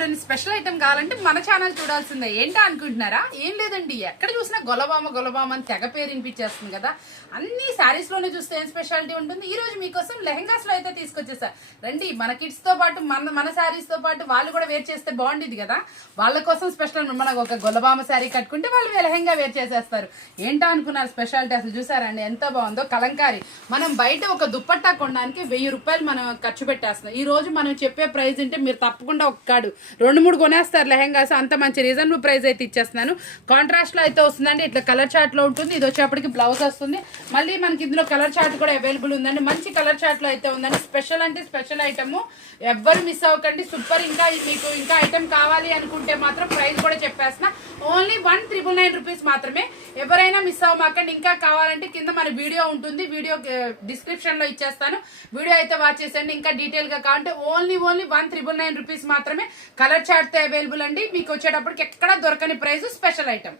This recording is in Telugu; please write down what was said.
బోరెన్ స్పెషల్ ఐటమ్ కావాలంటే మన ఛానల్ చూడాల్సిందే. ఏంటా అనుకుంటున్నారా? ఏం లేదండి, ఎక్కడ చూసినా గొలబామ అని తెగ పేరు వినిపించేస్తుంది కదా. అన్ని శారీస్ లోనే చూస్తే ఏం స్పెషాలిటీ ఉంటుంది. ఈ రోజు మీకోసం లెహంగాస్ లో అయితే తీసుకొచ్చేసా. రండి, మన కిడ్స్ తో పాటు మన శారీస్ తో పాటు వాళ్ళు కూడా వేర్ చేస్తే బాగుండేది కదా. వాళ్ళ కోసం స్పెషల్. మనకు ఒక గొలబామ శారీ కట్టుకుంటే వాళ్ళు లెహంగా వేర్ చేసేస్తారు. ఏంటా అనుకున్నారు స్పెషాలిటీ? అసలు చూసారండి ఎంత బాగుందో. కలంకారీ. మనం బయట ఒక దుప్పట్టా కొనడానికి 1000 రూపాయలు మనం ఖర్చు పెట్టేస్తున్నాం. ఈ రోజు మనం చెప్పే ప్రైస్ అంటే మీరు తప్పకుండా ఒక్కడు 2-3 కొనేస్తారు లెహంగాస్. అంత మంచి రీజనబుల్ ప్రైస్ అయితే ఇచ్చేస్తున్నాను. కాంట్రాస్ట్ లో అయితే వస్తుందండి. ఇట్లా కలర్ చార్ట్ లో ఉంటుంది. ఇది వచ్చేప్పటికి బ్లౌజ్ వస్తుంది. మళ్ళీ మనకి ఇందులో కలర్ చార్ట్ కూడా అవైలబుల్ ఉందండి. మంచి కలర్ చార్ట్ లో అయితే ఉందండి. స్పెషల్ అంటే స్పెషల్ ఐటమ్, ఎవ్వరు మిస్ అవ్వకండి. సూపర్. ఇంకా మీకు ఇంకా ఐటమ్ కావాలి అనుకుంటే మాత్రం ప్రైస్ కూడా చెప్పేస్తున్నా. ఓన్లీ 1999 రూపీస్ మాత్రమే. ఎవరైనా మిస్ అవ్వమాకండి. ఇంకా కావాలంటే కింద మన వీడియో ఉంటుంది, వీడియో డిస్క్రిప్షన్ లో ఇచ్చేస్తాను. వీడియో అయితే వాచ్ చేసండి. ఇంకా డీటెయిల్ గా కావాలంటే ఓన్లీ 1999 రూపీస్ మాత్రమే. కలర్ చార్ట్ అవైలబుల్ అండి. మీకు వచ్చేటప్పటికి ఎక్కడ దొరకని ప్రైస్. Special item.